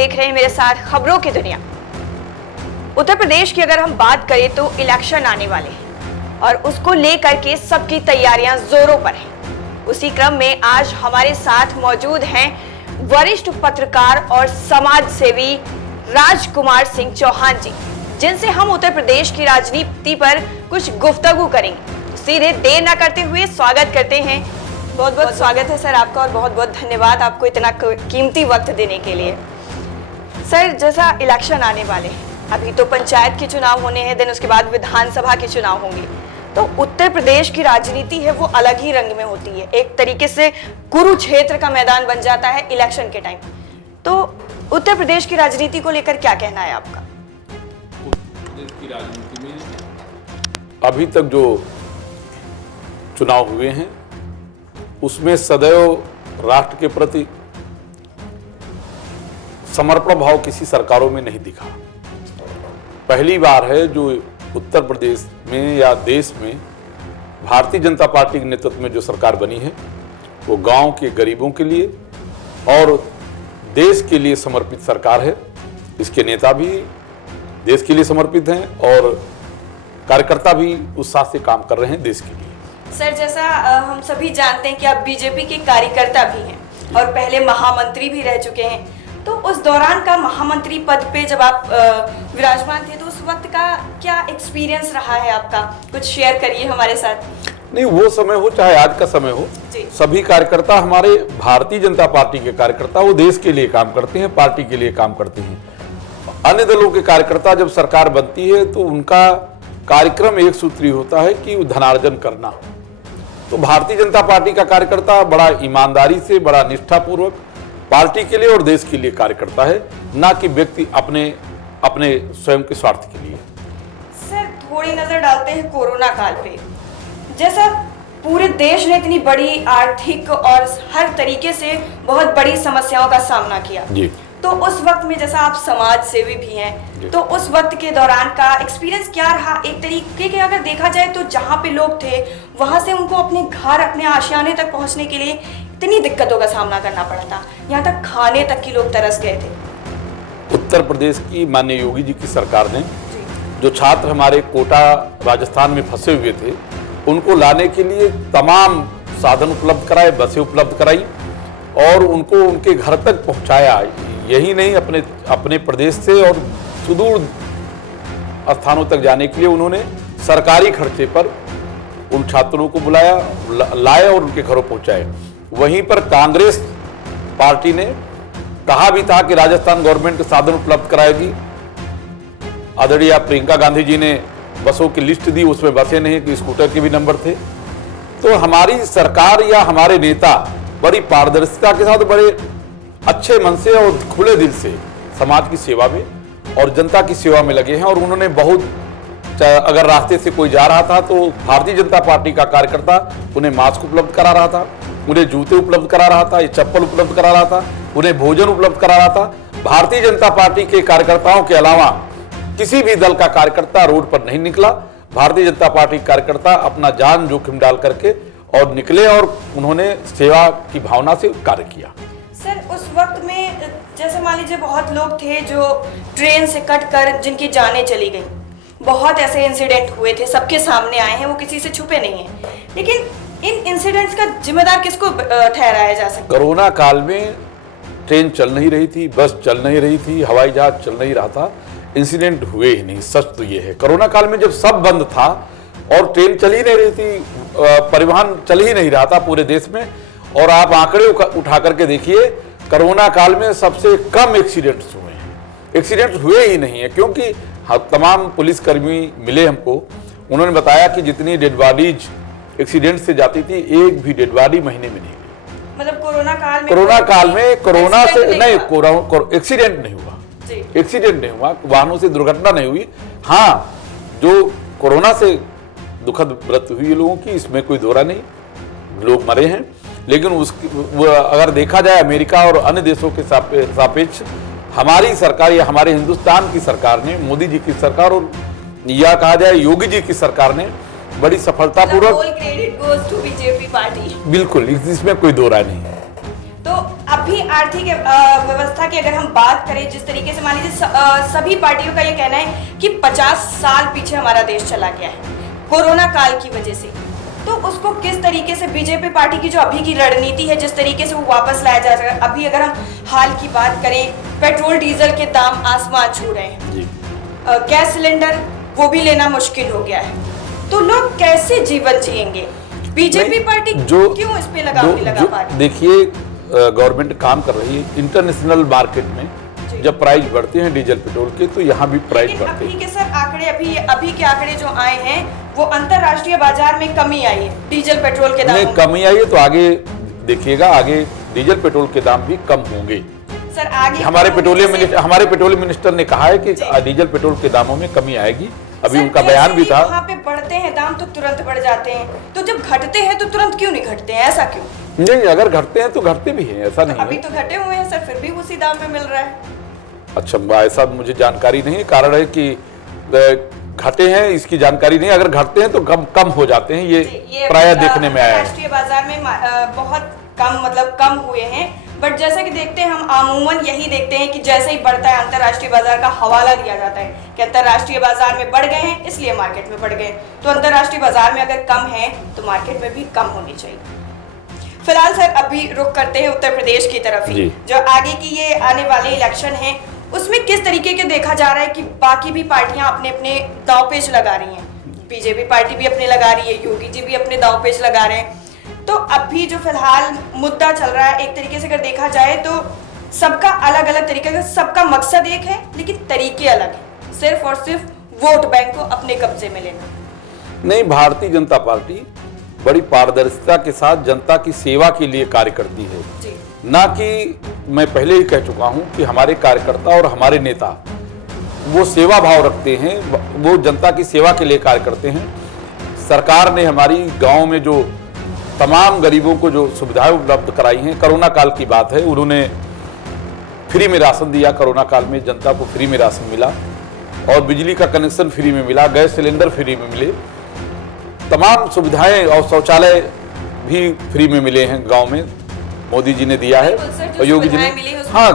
देख रहे हैं मेरे साथ खबरों की दुनिया। उत्तर प्रदेश की अगर हम बात करें तो इलेक्शन आने वाले हैं और उसको लेकर के सबकी तैयारियां जोरों पर हैं। उसी क्रम में आज हमारे साथ मौजूद हैं वरिष्ठ पत्रकार और समाज सेवी राजकुमार सिंह चौहान जी, जिनसे हम उत्तर प्रदेश की राजनीति पर कुछ गुफ्तगू करेंगे। सीधे देर न करते हुए स्वागत करते हैं। बहुत बहुत स्वागत है सर आपका और बहुत बहुत धन्यवाद आपको इतना कीमती वक्त देने के लिए। सर, जैसा इलेक्शन आने वाले हैं, अभी तो पंचायत के चुनाव होने हैं, देन उसके बाद विधानसभा के चुनाव होंगे, तो उत्तर प्रदेश की राजनीति है वो अलग ही रंग में होती है। एक तरीके से कुरुक्षेत्र का मैदान बन जाता है इलेक्शन के टाइम। तो उत्तर प्रदेश की राजनीति को लेकर क्या कहना है आपका? उत्तर प्रदेश की राजनीति में अभी तक जो चुनाव हुए हैं उसमें सदैव राष्ट्र के प्रति समर्पण भाव किसी सरकारों में नहीं दिखा। पहली बार है जो उत्तर प्रदेश में या देश में भारतीय जनता पार्टी के नेतृत्व में जो सरकार बनी है वो गांव के गरीबों के लिए और देश के लिए समर्पित सरकार है। इसके नेता भी देश के लिए समर्पित हैं और कार्यकर्ता भी उत्साह से काम कर रहे हैं देश के लिए। सर, जैसा हम सभी जानते हैं कि आप बीजेपी के कार्यकर्ता भी हैं और पहले महामंत्री भी रह चुके हैं, तो उस दौरान का महामंत्री पद पे जब आप विराजमान थे तो उस वक्त का क्या एक्सपीरियंस रहा है आपका? कुछ शेयर करिए हमारे साथ। नहीं, वो समय हो चाहे आज का समय हो, सभी कार्यकर्ता हमारे भारतीय जनता पार्टी के कार्यकर्ता वो देश के लिए काम करते हैं, पार्टी के लिए काम करते हैं। अन्य दलों के कार्यकर्ता जब सरकार बनती है तो उनका कार्यक्रम एक सूत्री होता है कि धनार्जन करना। तो भारतीय जनता पार्टी का कार्यकर्ता बड़ा ईमानदारी से, बड़ा निष्ठापूर्वक पार्टी के लिए और देश के लिए कार्य करता है, ना कि व्यक्ति अपने स्वयं के स्वार्थ के लिए। सर, थोड़ी नजर डालते हैं कोरोना काल पे। जैसा पूरे देश ने इतनी बड़ी आर्थिक और हर तरीके से बहुत बड़ी समस्याओं का सामना किया जी, तो उस वक्त में जैसा आप समाज सेवी भी हैं, तो उस वक्त के दौरान का एक्सपीरियंस क्या रहा? एक तरीके के अगर देखा जाए तो जहाँ पे लोग थे वहां से उनको अपने घर, अपने आशियाने तक पहुंचने के लिए इतनी दिक्कतों का सामना करना पड़ा था, यहाँ तक खाने तक की लोग तरस गए थे। उत्तर प्रदेश की माननीय योगी जी की सरकार ने जो छात्र हमारे कोटा राजस्थान में फंसे हुए थे उनको लाने के लिए तमाम साधन उपलब्ध कराए, बसें उपलब्ध कराई और उनको उनके घर तक पहुंचाया। यही नहीं, अपने प्रदेश से और सुदूर स्थानों तक जाने के लिए उन्होंने सरकारी खर्चे पर उन छात्रों को बुलाया, लाए और उनके घरों पहुंचाए। वहीं पर कांग्रेस पार्टी ने कहा भी था कि राजस्थान गवर्नमेंट साधन उपलब्ध कराएगी। आदरणीय प्रियंका गांधी जी ने बसों की लिस्ट दी, उसमें बसें नहीं कि स्कूटर के भी नंबर थे। तो हमारी सरकार या हमारे नेता बड़ी पारदर्शिता के साथ, बड़े अच्छे मन से और खुले दिल से समाज की सेवा में और जनता की सेवा में लगे हैं। और उन्होंने बहुत, अगर रास्ते से कोई जा रहा था तो भारतीय जनता पार्टी का कार्यकर्ता उन्हें मास्क उपलब्ध करा रहा था, उन्हें जूते उपलब्ध करा रहा था, चप्पल उपलब्ध करा रहा था, उन्हें भोजन उपलब्ध करा रहा था। भारतीय जनता पार्टी के कार्यकर्ताओं के अलावा किसी भी दल का कार्यकर्ता रोड पर नहीं निकला। भारतीय जनता पार्टी कार्यकर्ता अपना जान जोखिम डाल करके और निकले और उन्होंने सेवा की भावना से कार्य किया। सर, उस वक्त में जैसे मान लीजिए बहुत लोग थे जो ट्रेन से कट कर जिनकी जानें चली गई, बहुत ऐसे इंसिडेंट हुए थे, सबके सामने आए हैं, वो किसी से छुपे नहीं हैं। लेकिन इन इंसिडेंट्स का जिम्मेदार किसको ठहराया जा सकता है? कोरोना काल में ट्रेन चल नहीं रही थी, बस चल नहीं रही थी, हवाई जहाज चल नहीं रहा था, इंसिडेंट हुए ही नहीं। सच तो ये है, कोरोना काल में जब सब बंद था और ट्रेन चल ही नहीं रही थी, परिवहन चल ही नहीं रहा था पूरे देश में, और आप आंकड़े उठा करके देखिए, कोरोना काल में सबसे कम एक्सीडेंट्स हुए हैं। एक्सीडेंट्स हुए ही नहीं है क्योंकि तमाम पुलिसकर्मी मिले हमको, उन्होंने बताया कि जितनी डेड बॉडीज एक्सीडेंट से जाती थी, एक भी डेड बॉडी महीने में नहीं हुई। मतलब कोरोना काल में कोरोना से नहीं, एक्सीडेंट नहीं हुआ, एक्सीडेंट नहीं हुआ, वाहनों से दुर्घटना नहीं हुई। हाँ, जो कोरोना से दुखद मृत्यु हुई लोगों की, इसमें कोई दोहरा नहीं, लोग मरे हैं। लेकिन अगर देखा जाए अमेरिका और अन्य देशों के सापेक्ष हमारी सरकार या हमारे हिंदुस्तान की सरकार ने, मोदी जी की सरकार और या कहा जाए योगी जी की सरकार ने बड़ी सफलतापूर्वक, credit goes to BJP party. बिल्कुल, इसमें कोई दो राय नहीं है। तो अभी आर्थिक व्यवस्था की अगर हम बात करें, जिस तरीके से मान लीजिए सभी पार्टियों का ये कहना है कि 50 साल पीछे हमारा देश चला गया है कोरोना काल की वजह से, तो उसको किस तरीके से बीजेपी पार्टी की जो अभी की रणनीति है, जिस तरीके से वो वापस लाया जा सके। अभी अगर हम हाल की बात करें, पेट्रोल डीजल के दाम आसमान छू रहे हैं, गैस सिलेंडर वो भी लेना मुश्किल हो गया है, तो लोग कैसे जीवन जिएंगे? बीजेपी पार्टी क्यों इस पे लगाम नहीं लगा पा रही? देखिए, गवर्नमेंट काम कर रही है। इंटरनेशनल मार्केट में जब प्राइस बढ़ते हैं डीजल पेट्रोल के, तो यहाँ भी प्राइस बढ़ते हैं। अभी के सर आंकड़े, अभी के आंकड़े जो आए हैं वो अंतरराष्ट्रीय बाजार में कमी आई है डीजल पेट्रोल के दाम में। कमी आई है तो आगे देखिएगा, आगे डीजल पेट्रोल के दाम भी कम होंगे। सर आगे हमारे पेट्रोलियम मिनिस्टर ने कहा है कि डीजल पेट्रोल के दामों में कमी आएगी। अभी उनका बयान भी था। वहाँ पे बढ़ते हैं दाम तो तुरंत बढ़ जाते हैं, तो जब घटते हैं तो तुरंत क्यों नहीं घटते हैं? ऐसा क्यों? नहीं, अगर घटते हैं तो घटते भी हैं, ऐसा नहीं है। अभी तो घटे हुए हैं सर, फिर भी उसी दाम में मिल रहा है। अच्छा, ऐसा मुझे जानकारी नहीं है। कारण है कि घटे हैं इसकी जानकारी नहीं। अगर घटते हैं तो कम हो जाते हैं, ये प्राय देखने में आया है। राष्ट्रीय बाजार में बहुत कम, मतलब कम हुए हैं, बट जैसे कि देखते हैं हम अमूमन यही देखते हैं कि जैसे ही बढ़ता है अंतरराष्ट्रीय बाजार का हवाला दिया जाता है कि अंतरराष्ट्रीय बाजार में बढ़ गए हैं इसलिए मार्केट में बढ़ गए, तो अंतरराष्ट्रीय बाजार में अगर कम है तो मार्केट में भी कम होनी चाहिए। फिलहाल सर अभी रुख करते हैं उत्तर प्रदेश की तरफ ही, जो आगे की ये आने वाले इलेक्शन है उसमें किस तरीके के देखा जा रहा है कि बाकी भी पार्टियां अपने अपने दांव पेच लगा रही हैं। बीजेपी पार्टी भी अपने लगा रही है, योगी जी भी अपने दांव पेच लगा रहे हैं। तो अभी जो फिलहाल मुद्दा चल रहा है, एक तरीके से अगर देखा जाए तो सबका अलग अलग तरीके का, सबका मकसद एक है लेकिन तरीके अलग है, सिर्फ और सिर्फ वोट बैंक को अपने कब्जे में लेना। नहीं, भारतीय जनता पार्टी बड़ी पारदर्शिता के साथ जनता की सेवा के लिए कार्य करती है जी। ना कि मैं पहले ही कह चुका हूं कि हमारे कार्यकर्ता और हमारे नेता वो सेवा भाव रखते हैं, वो जनता की सेवा के लिए कार्य करते हैं। सरकार ने हमारी गांव में जो तमाम गरीबों को जो सुविधाएं उपलब्ध कराई हैं, कोरोना काल की बात है, उन्होंने फ्री में राशन दिया। कोरोना काल में जनता को फ्री में राशन मिला और बिजली का कनेक्शन फ्री में मिला, गैस सिलेंडर फ्री में मिले, तमाम सुविधाएं और शौचालय भी फ्री में मिले हैं गांव में, मोदी जी ने दिया है और योगी जी ने। हाँ,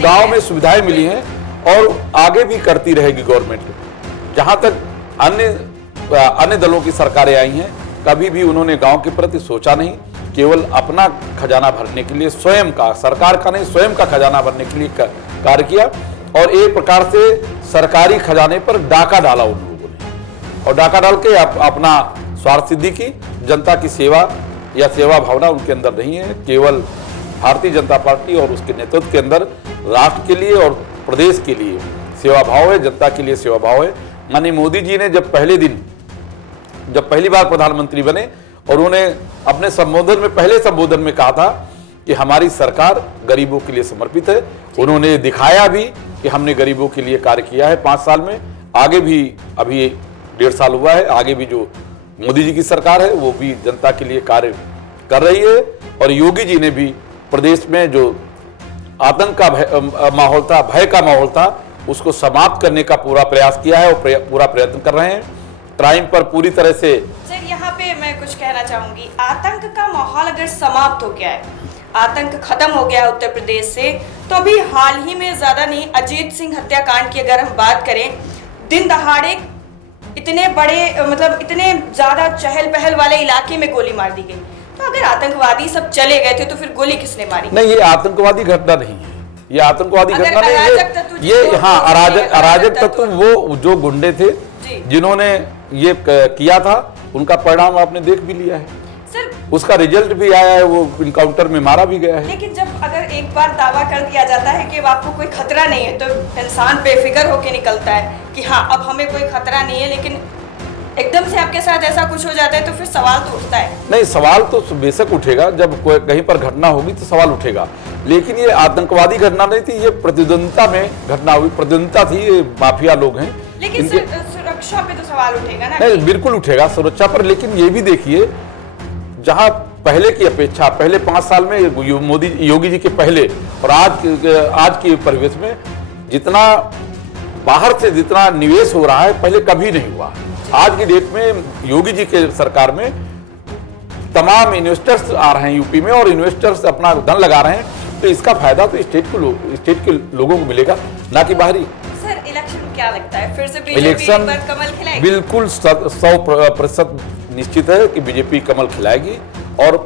गांव में सुविधाएं मिली हैं और आगे भी करती रहेगी गवर्नमेंट। जहां तक अन्य दलों की सरकारें आई हैं, कभी भी उन्होंने गांव के प्रति सोचा नहीं, केवल अपना खजाना भरने के लिए, स्वयं का, सरकार का नहीं, स्वयं का खजाना भरने के लिए कार्य किया और एक प्रकार से सरकारी खजाने पर डाका डाला उन लोगों ने और डाका डाल के अपना स्वार्थ सिद्धि की। जनता की सेवा या सेवा भावना उनके अंदर नहीं है। केवल भारतीय जनता पार्टी और उसके नेतृत्व के अंदर राष्ट्र के लिए और प्रदेश के लिए सेवा भाव है, जनता के लिए सेवा भाव है। माननीय मोदी जी ने जब पहली बार प्रधानमंत्री बने और उन्होंने अपने पहले संबोधन में कहा था कि हमारी सरकार गरीबों के लिए समर्पित है। उन्होंने दिखाया भी कि हमने गरीबों के लिए कार्य किया है 5 साल में, आगे भी, अभी 1.5 साल हुआ है, आगे भी जो मोदी जी की सरकार है वो भी जनता के लिए कार्य कर रही है। और योगी जी ने भी प्रदेश में जो आतंक का माहौल था, भय का माहौल था, उसको समाप्त करने का पूरा प्रयास किया है और पूरा प्रयत्न कर रहे हैं। क्राइम पर पूरी तरह से। सर यहाँ पे मैं कुछ कहना चाहूंगी, आतंक का माहौल अगर समाप्त हो गया है, आतंक खत्म हो गया है उत्तर प्रदेश से, तो अभी हाल ही में ज्यादा नहीं, अजीत सिंह हत्याकांड की अगर हम बात करें, दिन दहाड़े इतने बड़े, मतलब इतने ज्यादा चहल पहल वाले इलाके में गोली मार दी गई। तो अगर आतंकवादी सब चले गए थे तो फिर गोली किसने मारी? नहीं, ये आतंकवादी घटना नहीं है, ये आतंकवादी घटना नहीं है। ये हाँ, अराजक तत्व वो जो गुंडे थे जिन्होंने ये किया था, उनका परिणाम आपने देख भी लिया है सर, उसका रिजल्ट भी आया है, वो इनकाउंटर में मारा भी गया है। लेकिन जब अगर एक बार दावा कर दिया जाता है कि आपको कोई खतरा नहीं है, तो इंसान बेफिक्र होकर निकलता है कि हाँ अब हमें कोई खतरा नहीं है, लेकिन एकदम से आपके साथ ऐसा कुछ हो जाता है तो फिर सवाल तो उठता है। नहीं, सवाल तो बेशक उठेगा, जब कोई कहीं पर घटना होगी तो सवाल उठेगा, लेकिन ये आतंकवादी घटना नहीं थी, ये प्रतिद्वंदिता में घटना हुई, प्रतिद्वंदिता थी, ये माफिया लोग हैं। लेकिन सुरक्षा पे तो सवाल उठेगा ना? नहीं, बिल्कुल उठेगा सुरक्षा पर, लेकिन ये भी देखिए, जहां पहले की अपेक्षा, पहले 5 साल में योगी जी के पहले और आज के परिवेश में जितना बाहर से जितना निवेश हो रहा है, पहले कभी नहीं हुआ। आज की डेट में योगी जी के सरकार में तमाम इन्वेस्टर्स आ रहे हैं यूपी में और इन्वेस्टर्स अपना धन लगा रहे हैं। तो इसका फायदा तो स्टेट के लोगों को मिलेगा, ना कि बाहरी। सर इलेक्शन क्या लगता है, फिर से बीजेपी इलेक्शन एक बार कमल खिलाएगी? बिल्कुल 100% निश्चित है कि बीजेपी कमल खिलाएगी और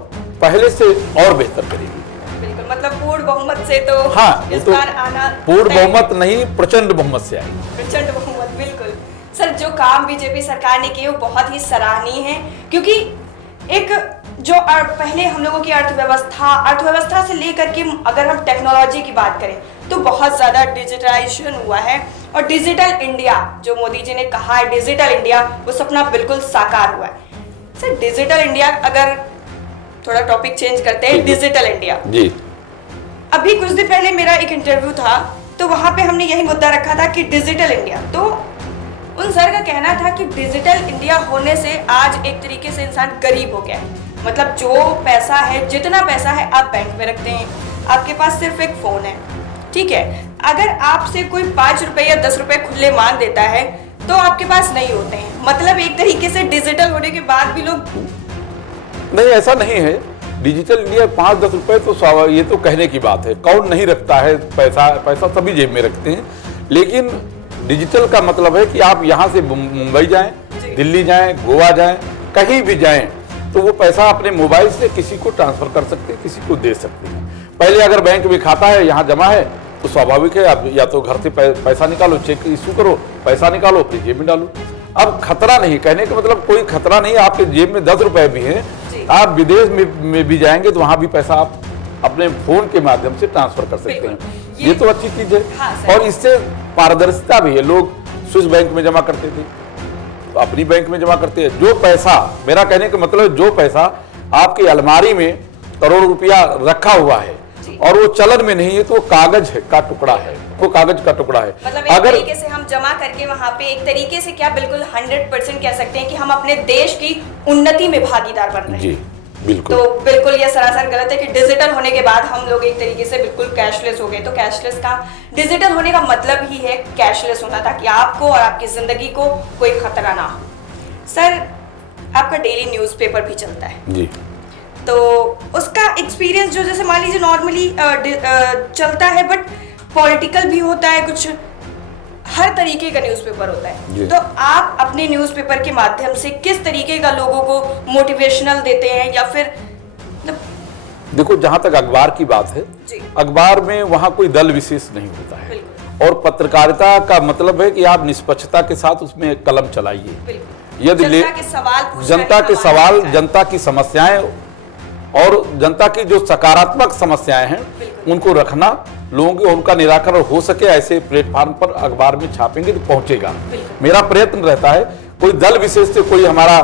पहले से और बेहतर करेगी। बिल्कुल, मतलब पूर्ण बहुमत से तो हाँ, इस तो बार आना पूर्ण बहुमत नहीं, प्रचंड बहुमत से आएगी। प्रचंड बहुमत, बिल्कुल। सर जो काम बीजेपी सरकार ने किए वो बहुत ही सराहनीय है, क्योंकि एक जो पहले हम लोगों की अर्थव्यवस्था से लेकर के अगर हम टेक्नोलॉजी की बात करें तो बहुत ज़्यादा डिजिटलाइजेशन हुआ है, और डिजिटल इंडिया जो मोदी जी ने कहा है, डिजिटल इंडिया, वो सपना बिल्कुल साकार हुआ है। सर डिजिटल इंडिया, अगर थोड़ा टॉपिक चेंज करते हैं, डिजिटल इंडिया जी, अभी कुछ दिन पहले मेरा एक इंटरव्यू था तो वहां पे हमने यही मुद्दा रखा था कि डिजिटल इंडिया, तो उन सर का कहना था कि डिजिटल इंडिया होने से आज एक तरीके से इंसान गरीब हो गया है। मतलब जो पैसा है, जितना पैसा है आप बैंक में रखते हैं, आपके पास सिर्फ एक फोन है, ठीक है, अगर आपसे कोई 5 रुपए या 10 रुपए खुले मांग देता है तो आपके पास नहीं होते हैं। मतलब एक तरीके से डिजिटल होने के बाद भी लोग, नहीं ऐसा नहीं है। डिजिटल इंडिया 5-10 रुपए तो ये तो कहने की बात है, कौन नहीं रखता है पैसा सभी जेब में रखते हैं, लेकिन डिजिटल का मतलब है कि आप यहाँ से मुंबई जाएं, दिल्ली जाएं, गोवा जाएं, कहीं भी जाएं तो वो पैसा अपने मोबाइल से किसी को ट्रांसफर कर सकते हैं, किसी को दे सकते हैं। पहले अगर बैंक में खाता है, यहाँ जमा है, तो स्वाभाविक है आप या तो घर से पैसा निकालो, चेक इशू करो, पैसा निकालो, अपनी जेब में डालो। अब खतरा नहीं, कहने का मतलब कोई खतरा नहीं, आपके जेब में 10 रुपए भी हैं, आप विदेश में भी जाएंगे तो वहां भी पैसा आप अपने फोन के माध्यम से ट्रांसफर कर सकते हैं। ये तो अच्छी चीज है। हाँ, और इससे पारदर्शिता भी है। लोग स्विस बैंक में जमा करते थे तो अपनी बैंक में जमा करते हैं। जो पैसा, मेरा कहने का मतलब जो पैसा आपकी अलमारी में करोड़ रुपया रखा हुआ है और वो चलन में नहीं है, तो वो कागज का टुकड़ा है, वो कागज का टुकड़ा है। मतलब एक तरीके से हम जमा करके वहाँ पे एक तरीके से क्या बिल्कुल 100% कह सकते हैं कि हम अपने देश की उन्नति में भागीदार बन रहे हैं। जी बिल्कुल। तो बिल्कुल ये सरासर गलत है कि डिजिटल होने के बाद हम लोग एक तरीके से बिल्कुल कैशलेस हो गए। तो कैशलेस का, डिजिटल होने का मतलब ही है कैशलेस होना, ताकि आपको और आपकी जिंदगी को कोई खतरा ना हो। सर आपका डेली न्यूज़पेपर भी चलता है जी, तो उसका एक्सपीरियंस जो, जैसे मान लीजिए नॉर्मली चलता है, बट पॉलिटिकल भी होता है, कुछ हर तरीके का न्यूज़पेपर होता है, तो आप अपने न्यूज़पेपर के माध्यम से किस तरीके का लोगों को मोटिवेशनल देते हैं, या फिर देखो जहां तक अखबार की बात है, अखबार में वहां कोई दल विशेष नहीं होता है, और पत्रकारिता का मतलब है कि आप निष्पक्षता के साथ उसमें कलम चलाइए। यदि जनता के सवाल, जनता की समस्याएं और जनता की जो सकारात्मक समस्याएं हैं उनको रखना, लोगों के उनका निराकरण हो सके, ऐसे प्लेटफॉर्म पर अखबार में छापेंगे तो पहुंचेगा। मेरा प्रयत्न रहता है, कोई दल विशेष से, कोई हमारा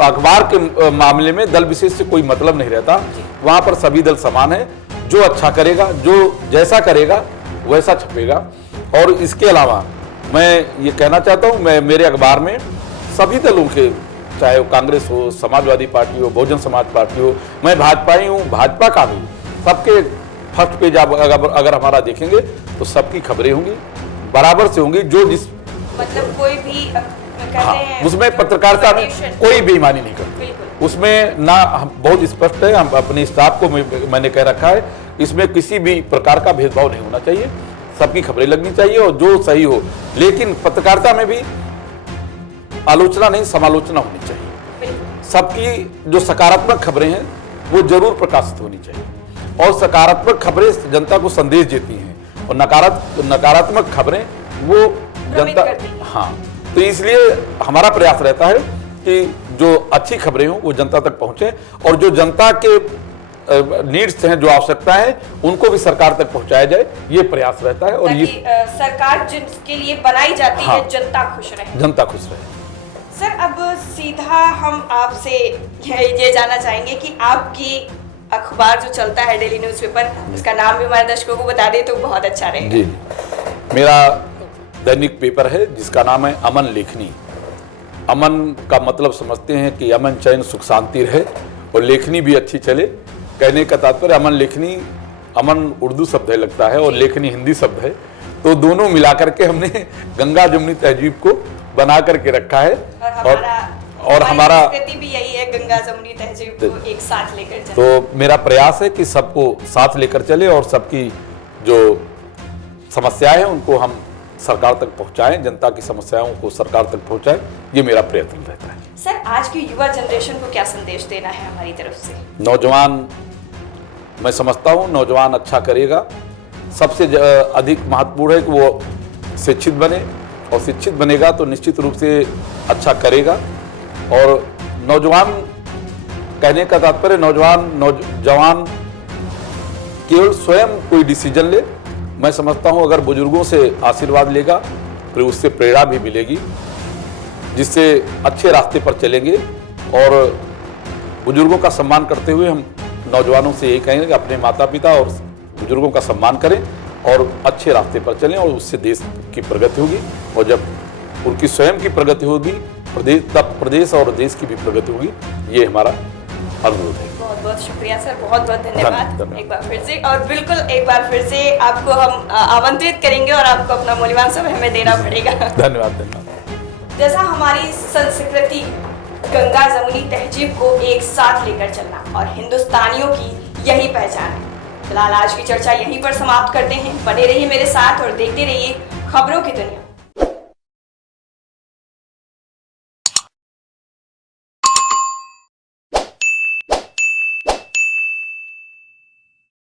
अखबार के मामले में दल विशेष से कोई मतलब नहीं रहता, वहां पर सभी दल समान है। जो अच्छा करेगा, जो जैसा करेगा वैसा छपेगा। और इसके अलावा मैं ये कहना चाहता हूँ, मैं मेरे अखबार में सभी दलों के, चाहे वो कांग्रेस हो, समाजवादी पार्टी हो, बहुजन समाज पार्टी हो, मैं भाजपा ही हूँ, भाजपा का भी, सबके फर्स्ट पेज अगर हमारा देखेंगे तो सबकी खबरें होंगी, बराबर से होंगी, जो जिस मतलब कोई भी कहते हैं, उसमें पत्रकारिता में कोई बेईमानी नहीं करते, उसमें ना, बहुत स्पष्ट है, हम अपने स्टाफ को मैंने कह रखा है, इसमें किसी भी प्रकार का भेदभाव नहीं होना चाहिए, सबकी खबरें लगनी चाहिए और जो सही हो। लेकिन पत्रकारिता में भी आलोचना नहीं, समालोचना होनी चाहिए। सबकी जो सकारात्मक खबरें हैं वो जरूर प्रकाशित होनी चाहिए, और सकारात्मक खबरें जनता को संदेश देती हैं, और नकारात्मक खबरें वो जनता, हाँ, तो इसलिए हमारा प्रयास रहता है कि जो अच्छी खबरें हों वो जनता तक पहुंचे, और जो जनता के नीड्स हैं, जो आवश्यकता है, उनको भी सरकार तक पहुंचाया जाए, ये प्रयास रहता है। और ये सरकार जिसके लिए बनाई जाती है, जनता खुश रहे, जनता खुश रहे। सर अब सीधा हम आपसे ये जानना चाहेंगे कि आपकी अखबार जो चलता है, डेली न्यूज़पेपर, उसका नाम भी हमारे दर्शकों को बता दें तो बहुत अच्छा रहेगा। जी, मेरा दैनिक पेपर है जिसका नाम है अमन लेखनी। अमन का मतलब समझते हैं कि अमन, चैन, सुख, शांति रहे, और लेखनी भी अच्छी चले। कहने का तात्पर्य, अमन लेखनी, अमन उर्दू शब्द है लगता है और लेखनी हिंदी शब्द है, तो दोनों मिलाकर के हमने गंगा जमुनी तहजीब को बना करके रखा है। और हमारा संस्कृति भी यही है, गंगा जमुनी तहजीब को एक साथ लेकर चलना। तो मेरा प्रयास है कि सबको साथ लेकर चले और सबकी जो समस्याएं हैं उनको हम सरकार तक पहुंचाएं, जनता की समस्याओं को सरकार तक पहुंचाएं, ये मेरा प्रयत्न रहता है। सर, आज की युवा जनरेशन को क्या संदेश देना है हमारी तरफ से? नौजवान, मैं समझता हूँ नौजवान अच्छा करेगा। सबसे अधिक महत्वपूर्ण है कि वो शिक्षित बने, और शिक्षित बनेगा तो निश्चित रूप से अच्छा करेगा। और नौजवान कहने का तात्पर्य नौजवान केवल स्वयं कोई डिसीजन ले। मैं समझता हूँ अगर बुजुर्गों से आशीर्वाद लेगा फिर उससे प्रेरणा भी मिलेगी, जिससे अच्छे रास्ते पर चलेंगे। और बुजुर्गों का सम्मान करते हुए हम नौजवानों से यही कहेंगे कि अपने माता पिता और बुजुर्गों का सम्मान करें और अच्छे रास्ते पर चलें, और उससे देश की प्रगति होगी। और जब उनकी स्वयं की प्रगति होगी तब प्रदेश और देश की भी प्रगति होगी। ये हमारा अनुरोध है। बहुत बहुत शुक्रिया सर, बहुत बहुत धन्यवाद धन्यवाद। एक बार फिर से। और बिल्कुल एक बार फिर से आपको हम आमंत्रित करेंगे और आपको अपना मूल्यवान समय हमें देना पड़ेगा। धन्यवाद। जैसा हमारी संस्कृति गंगा जमुनी तहजीब को एक साथ लेकर चलना और हिंदुस्तानियों की यही पहचान है। फिलहाल आज की चर्चा यहीं पर समाप्त करते हैं। बने रहिए मेरे साथ और देखते रहिए खबरों की दुनिया।